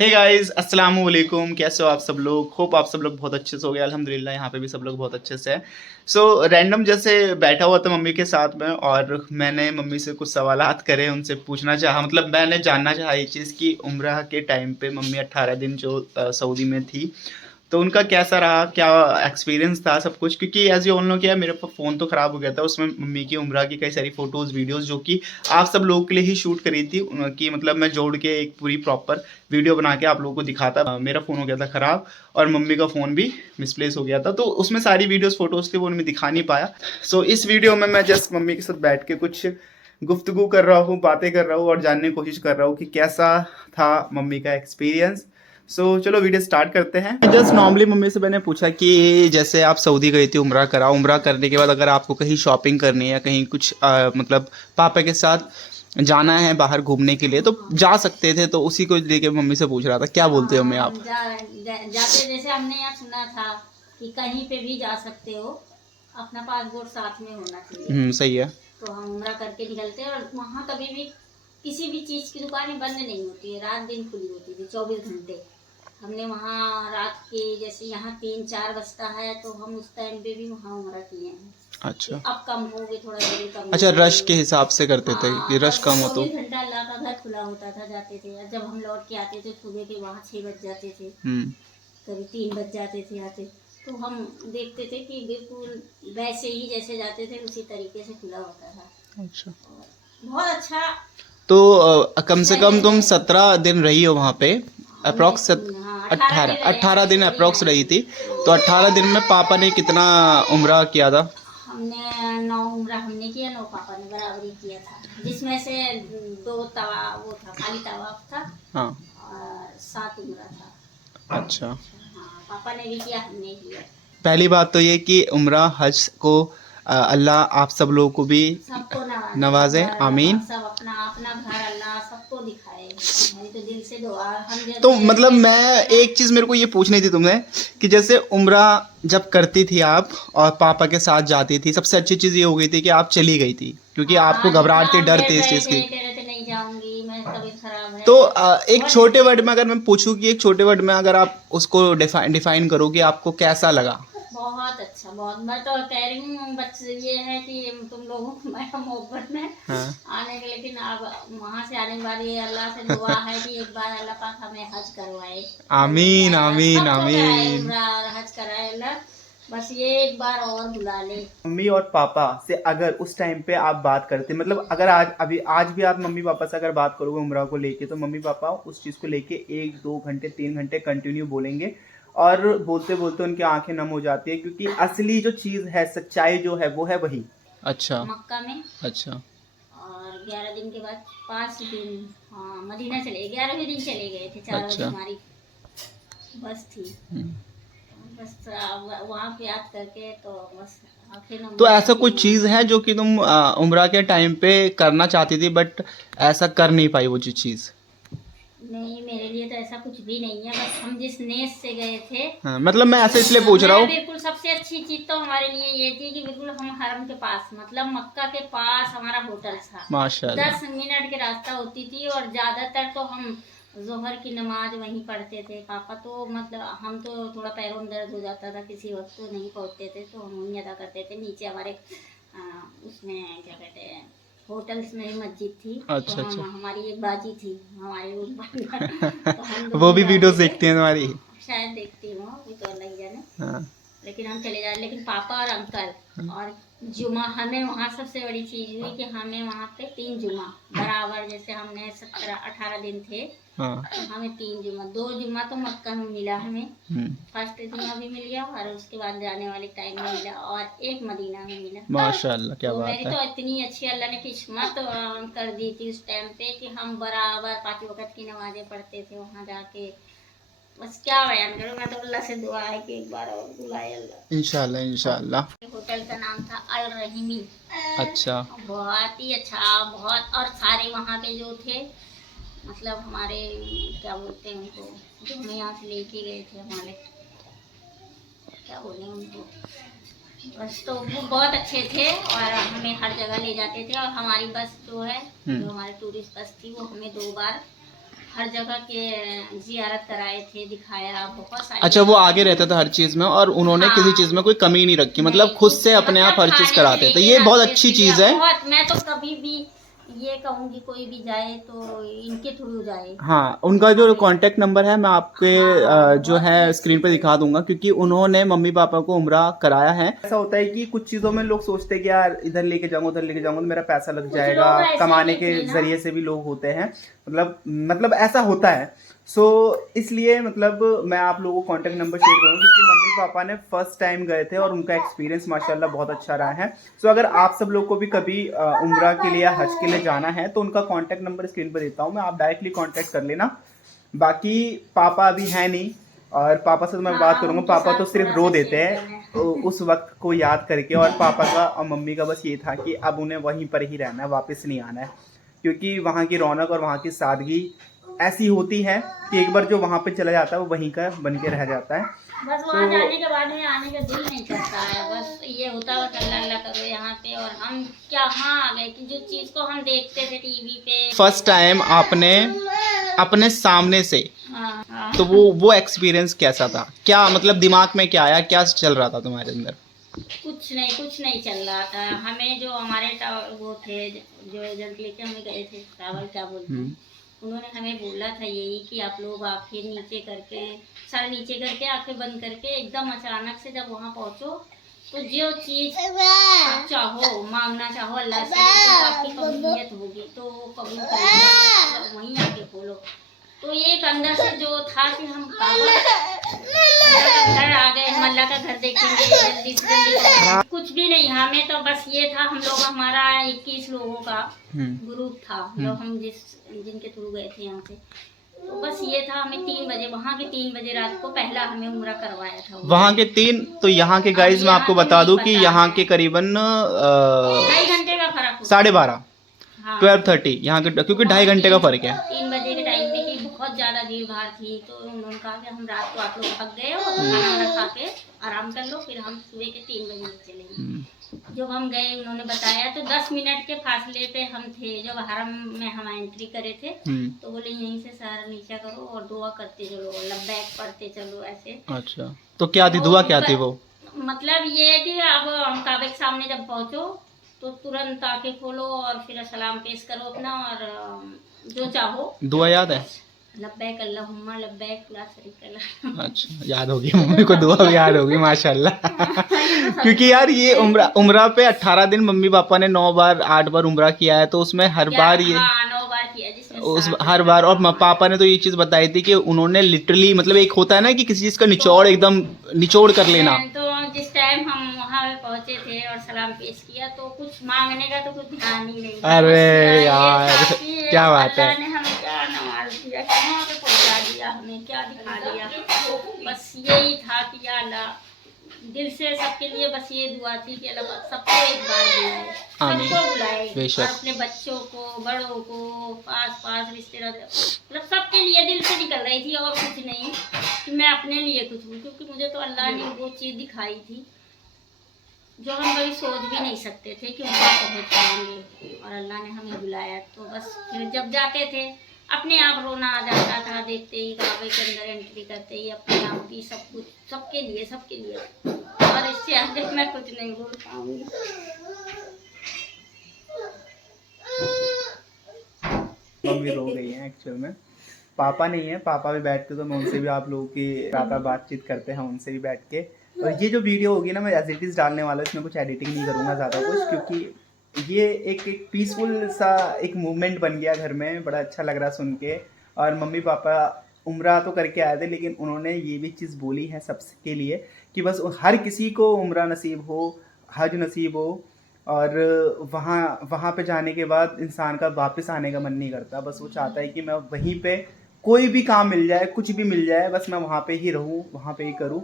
Hey guys अस्सलाम वालेकुम, कैसे हो आप सब लोग। होप आप सब लोग बहुत अच्छे से हो गए। अल्हम्दुलिल्लाह यहाँ पे भी सब लोग बहुत अच्छे से हैं। सो रैंडम जैसे बैठा हुआ था मम्मी के साथ में, और मैंने मम्मी से कुछ सवालात करे, उनसे पूछना चाहा, मतलब मैंने जानना चाहा ये चीज़ कि उम्रा के टाइम पे मम्मी 18 दिन जो सऊदी में थी, तो उनका कैसा रहा, क्या एक्सपीरियंस था, सब कुछ। क्योंकि एज यू ऑल नो क्या, मेरे पास फ़ोन तो ख़राब हो गया था, उसमें मम्मी की उम्रा की कई सारी फ़ोटोज़ वीडियोज़ जो कि आप सब लोगों के लिए ही शूट करी थी, कि मतलब मैं जोड़ के एक पूरी प्रॉपर वीडियो बना के आप लोगों को दिखाता। मेरा फ़ोन हो गया था ख़राब और मम्मी का फ़ोन भी मिसप्लेस हो गया था, तो उसमें सारी वीडियोज़ फ़ोटोज़ थे, वो मैं दिखा नहीं पाया। सो इस वीडियो में मैं जस्ट मम्मी के साथ बैठ के कुछ गुफ्तगू कर रहा हूँ, बातें कर रहा हूँ और जानने की कोशिश कर रहा हूँ कि कैसा था मम्मी का एक्सपीरियंस। चलो वीडियो स्टार्ट करते हैं। जस्ट नॉर्मली मम्मी से मैंने पूछा कि जैसे आप सऊदी गई थी, उम्रा करा, उम्रा करने के बाद अगर आपको कहीं शॉपिंग करनी है या कहीं कुछ मतलब पापा के साथ जाना है बाहर घूमने के लिए, तो जा सकते थे, तो उसी को लेके मम्मी से पूछ रहा था। क्या बोलते हो मम्मी आप? जाते जैसे हमने यहाँ सुना था कि कहीं पे भी जा सकते हो, अपना पासपोर्ट साथ में होना चाहिए। सही है। तो हम उम्रा करके निकलते हैं और वहाँ कभी भी किसी भी चीज़ की दुकानें बंद नहीं होती है, रात दिन खुली होती थी 24 घंटे। हमने वहाँ रात के जैसे यहाँ 3-4 बजता है तो हम उस टाइम पे भी वहाँ उम्रा किए हैं। कि अच्छा अब कम हो गए, थोड़ा देर कम अच्छा, हो रश के गई। हिसाब से करते थे कि हाँ, रश तब कम हो तो। 24 घंटा अल्लाह का घर खुला होता था, जाते थे। और जब हम लौट के आते थे सुबह के, वहाँ 6 बज जाते थे, हम्म कभी 3 बज जाते थे आते। तो हम देखते थे कि बिल्कुल वैसे ही जैसे जाते थे उसी तरीके से खुला होता था। अच्छा, और बहुत अच्छा तो कम से कम शहर तुम है। 17 दिन रही हो वहाँ पे, हमने अप्रॉक्स। हाँ 18 अट्ठारह दिन रहे हैं, 18 दिन 18 दिन अप्रॉक्स आए रही थी। हैं। तो 18 दिन में पापा ने कितना उम्रा किया था? हमने 9 उम्रा हमने किया, 9 पापा ने बराबरी किया था, जिसमें से 2 तवा वो था, खाली तवाफ था हाँ। और 7 उम्रा था। अच्छा, हाँ, पापा ने भी किया, हमने किया। पहली बात तो ये कि उम्रा हज को अल्लाह आप सब लोगों को भी सबको नवाजे, एक नवाजे, बार अल्लाह आमीन। पाक सब अपना अपना घर अल्लाह सबको दिखाए। मेरी तो दिल से दुआ। हम जब तो जब मतलब कहते मैं थे ना, एक चीज़ मेरे को ये पूछनी थी तुमने, कि जैसे उम्रा जब करती थी आप और पापा के साथ जाती थी, सबसे अच्छी चीज़ ये हो गई थी कि आप चली गई थी, क्योंकि आपको हाँ जितना घबराहट थी, हम डर डर थी इस रहे चीज़ थे, की। कह रहे थे नहीं जाऊंगी मैं, तबीयत खराब तो है। एक बहुत छोटे अच्छे वर्ड थे। में अगर मैं पूछूं कि एक छोटे वर्ड में अगर आप उसको डिफाइन करो कि आपको कैसा लगा? बहुत अच्छा, बहुत। मैं तो कह रही हूँ बच्चे, ये है कि तुम लोगों को मेरा मोहब्बत में हाँ। आने के, लेकिन अब वहाँ से आने के बाद ये अल्लाह से दुआ है कि एक बार अल्लाह पाक हमें हज करवाए। लोगों को आमीन कराए, आमीन सबको कराए, आमीन। उम्रा और हज कराए अल्लाह। बस ये एक बार और बुला ले। मम्मी और पापा से अगर उस टाइम पे आप बात करते, मतलब अगर आज भी आप मम्मी पापा से अगर बात करोगे उम्रा को लेके, तो मम्मी पापा उस चीज़ को लेके 1-2 घंटे 3 घंटे कंटिन्यू बोलेंगे, और बोलते बोलते उनकी आंखें नम हो जाती है, क्योंकि असली जो चीज़ है, सच्चाई जो है, वो है वही। अच्छा मक्का में। अच्छा। और 11 दिन के बाद 5 दिन, हाँ, मदीना चले, 11वें दिन चले गए थे, 4 बजे अच्छा। हमारी बस थी। हम्म। बस वहाँ पे याद करके तो बस आंखें नम तो हो ऐसा जाती कुछ हैं। चीज़ है जो कि तुम उम्रा के टाइम पे करना चाहती थी, बट ऐसा कर नहीं पाई वो जो चीज़? नहीं, मेरे लिए तो ऐसा कुछ भी नहीं है, बस हम जिस नेस से गए थे। हाँ, मतलब मैं ऐसे इसलिए पूछ रहा मैं हूँ। बिल्कुल सबसे अच्छी चीज तो हमारे लिए ये थी कि बिल्कुल हम हरम के पास, मतलब मक्का के पास हमारा होटल था। माशाल्लाह। 10 मिनट के रास्ता होती थी, और ज्यादातर तो हम जोहर की नमाज वहीं पढ़ते थे। पापा तो मतलब, हम तो थोड़ा पैरों में दर्द हो जाता था किसी वक्त, तो नहीं पहुँचते थे, तो हम वहीं अदा करते थे। नीचे हमारे उसमें क्या कहते हैं, होटल्स में ही मस्जिद थी। तो अच्छा हम, अच्छा। हमारी एक बाजी थी हमारे रूम पर, तो हम वो दोनों भी जाते वीडियोस थे। देखती हैं तुम्हारी? शायद देखती हूँ, अभी तो अलग जाने। हाँ। लेकिन हम चले जाते, लेकिन पापा और अंकल। और जुमा, हमें वहाँ सबसे बड़ी चीज़ हुई कि हमें वहाँ पे 3 जुमा बराबर, जैसे हमने 17-18 दिन थे, हाँ। तो हमें 3 जुमा, 2 जुमा तो मक्का में मिला हमें, हम्म। फर्स्ट जुमा भी मिल गया, और उसके बाद जाने वाले टाइम में मिला, और एक मदीना में मिला। माशाल्लाह, क्या तो बात मेरी है। तो इतनी अच्छी अल्लाह ने किस्मत कर दी थी उस टाइम पे कि हम बराबर 5 वक्त की नमाजें पढ़ते थे वहाँ जाके। बस क्या बयान करूँ, मैं तो अल्लाह से दुआ है कि एक बार और बुलाए अल्लाह। इंशाल्लाह इंशाल्लाह। होटल का नाम था अल रहीमी। अच्छा। बहुत ही अच्छा, बहुत। और सारे वहाँ के जो थे, मतलब हमारे, क्या बोलते हैं उनको, जो हमें यहाँ से लेके गए थे, हमारे क्या बोले उनको, बस तो वो बहुत अच्छे थे, और हमें हर जगह ले जाते थे। और हमारी बस जो है, जो हमारी टूरिस्ट बस थी, वो हमें 2 बार हर जगह के जियारत कराए थे, दिखाया बहुत सारी। अच्छा, वो आगे रहता था हर चीज में और उन्होंने हाँ, किसी चीज में कोई कमी नहीं रखी, मतलब नहीं खुद कुछ से अपने आप मतलब हर चीज खाने से कराते थे। लेके ये बहुत नाश्ते अच्छी से चीज है। बहुत, मैं तो कभी भी ये कहूंगी कोई भी जाए तो इनके थ्रू जाए। हाँ, उनका जो कांटेक्ट नंबर है मैं आपके हाँ, जो बहुत है ही अच्छी स्क्रीन पे दिखा चीज़। दूंगा, क्योंकि उन्होंने मम्मी पापा को उम्रा कराया है। ऐसा होता है कि कुछ चीज़ों में लोग सोचते हैं कि यार इधर लेके जाऊंगा उधर लेके जाऊंगा तो मेरा पैसा लग कुछ जाएगा, लोग ऐसे कमाने भी के थे ना। जरिए से भी लोग होते हैं, मतलब ऐसा होता है। सो इसलिए मतलब मैं आप लोगों को कांटेक्ट नंबर शेयर करूँगा, क्योंकि मम्मी पापा ने फर्स्ट टाइम गए थे और उनका एक्सपीरियंस माशाल्लाह बहुत अच्छा रहा है। सो अगर आप सब लोग को भी कभी उम्रा के लिए, हज के लिए जाना है तो उनका कांटेक्ट नंबर स्क्रीन पर देता हूँ मैं, आप डायरेक्टली कांटेक्ट कर लेना। बाकी पापा अभी है नहीं, और पापा से तो मैं बात हाँ, करूंगा, उनके पापा तो साथ सिर्फ थोड़ा रो सा देते शेयर हैं करना है। उस वक्त को याद करके। और पापा का और मम्मी का बस ये था कि अब उन्हें वहीं पर ही रहना है, वापस नहीं आना है, क्योंकि वहाँ की रौनक और वहाँ की सादगी ऐसी होती है कि एक बार जो वहाँ पे चला जाता है वो वहीं का बन के रह जाता है। बस वहाँ जाने के बाद में आने का दिल नहीं करता है। बस ये होता है बस अल्लाह अल्लाह करो यहाँ पे, और हम क्या हाँ आ गए कि जो चीज़ को हम देखते थे टीवी पे। फर्स्ट टाइम आपने अपने सामने से, हाँ, हाँ। तो वो एक्सपीरियंस कैसा था? क्या मतलब दिमाग में क्या आया, क्या चल रहा था तुम्हारे अंदर? कुछ नहीं चल रहा था। हमें जो हमारे वो थे, जो एजेंट लेके हमें गए थे, ट्रैवल क्या बोलते हैं, उन्होंने हमें बोला था यही कि आप लोग आंखें नीचे करके, सर नीचे करके, आंखें बंद करके, एकदम अचानक से जब वहाँ पहुँचो तो जो चीज़ आप चाहो, मांगना चाहो अल्लाह से, तो आपकी कबूलियत होगी, तो वो कबूल करेगा, वहीं आके खोलो। तो ये एक अंदर से जो था कि हम काबा अल्लाह का घर आ गए, हम अल्लाह का घर देखेंगे जल्दी से जल्दी। कुछ भी नहीं, हमें तो बस ये था, हम लोग हमारा 21 लोगों का ग्रुप था, जो हम जिनके थ्रू गए थे यहाँ से। तो बस ये था, हमें 3 बजे, वहाँ के 3 बजे रात को पहला हमें उम्रा करवाया था। वहाँ के 3, तो यहाँ के गाइज मैं आपको बता दूं कि यहाँ के करीबन 2.5 घंटे का फर्क होता है। 12:30, हाँ, 12:30 यहाँ के, क्योंकि 2.5 घंटे का फर्क है। 3 बजे के टाइम में कि बहुत ज़्यादा भीड़ भाड़ थी, तो उन्होंने कहा कि हम रात को आप लोग थक गए हो, खाना खा के आराम कर लो, फिर हम सुबह के 3 बजे चलेंगे। जब हम गए उन्होंने बताया तो 10 मिनट के फासले पे हम थे। जब हरम में हम एंट्री करे थे तो बोले यहीं से सर नीचा करो और दुआ करते चलो, लब्बैक पढ़ते चलो ऐसे। अच्छा, तो क्या थी दुआ, क्या थी वो? मतलब ये है कि अब हम काबे के सामने जब पहुंचो तो तुरंत आंखें खोलो और फिर सलाम पेश करो अपना, और जो चाहो। दुआ याद है? लब्बैक अल्लाहुम्मा लब्बैक ला शरीका लक। अच्छा, याद होगी मम्मी को, दुआ भी याद होगी माशाल्लाह। क्योंकि यार ये उम्रा पे 18 दिन मम्मी पापा ने 9 बार 8 बार उम्रा किया है, तो उसमें हर बार ये, हाँ, 9 बार किया जिसमें उस 7 हर बार। और पापा ने तो ये चीज बताई थी कि उन्होंने लिटरली, मतलब एक होता है ना कि किसी चीज का निचोड़, एकदम निचोड़ कर लेना। तो जिस टाइम हम वहाँ पहुँचे थे और सलाम पेश किया तो कुछ मांगने का तो कुछ ध्यान ही नहीं था। अरे बस यार, ये था कि क्या बात है। अल्लाह ने हमें क्या नवाज दिया, कहाँ पे पहुँचा दिया, हमें क्या दिखा दिया। बस यही था कि या अल्लाह, दिल से सबके लिए बस ये दुआ थी कि अल्लाह सबको एक बार बुलाए, सबको बुलाए, और अपने बच्चों को, बड़ों को, पास रिश्तेदार, मतलब सबके लिए दिल से निकल रही थी, और कुछ नहीं कि मैं अपने लिए कुछ हूँ, क्योंकि मुझे तो अल्लाह ने वो चीज़ दिखाई थी जो हम कभी सोच भी नहीं सकते थे कि वहाँ पहुँच पाएंगे, और अल्लाह ने हमें बुलाया। तो बस फिर जब जाते थे अपने आप रोना आ जाता था, देखते ही काबे के अंदर एंट्री करते ही, अपने आप भी सब कुछ सबके लिए, और इससे आगे मैं कुछ नहीं बोल पाऊंगी। मम्मी रो गई है एक्चुअल में, पापा नहीं है, पापा भी बैठ के तो मैं उनसे भी आप लोगों की ज़्यादा बातचीत करते हैं उनसे भी बैठ के। और ये जो वीडियो होगी ना मैं एज इट इज़ डालने वाला हूँ, इसमें कुछ एडिटिंग नहीं करूँगा ज़्यादा कुछ, क्योंकि ये एक पीसफुल सा एक मूवमेंट बन गया घर में, बड़ा अच्छा लग रहा सुन के। और मम्मी पापा उम्रा तो करके आए थे, लेकिन उन्होंने ये भी चीज़ बोली है सबके लिए कि बस हर किसी को उम्रा नसीब हो, हज नसीब हो, और वहाँ पे जाने के बाद इंसान का वापस आने का मन नहीं करता। बस वो चाहता है कि मैं वहीं पे कोई भी काम मिल जाए, कुछ भी मिल जाए, बस मैं वहाँ पे ही रहूँ, वहाँ पे ही करूँ।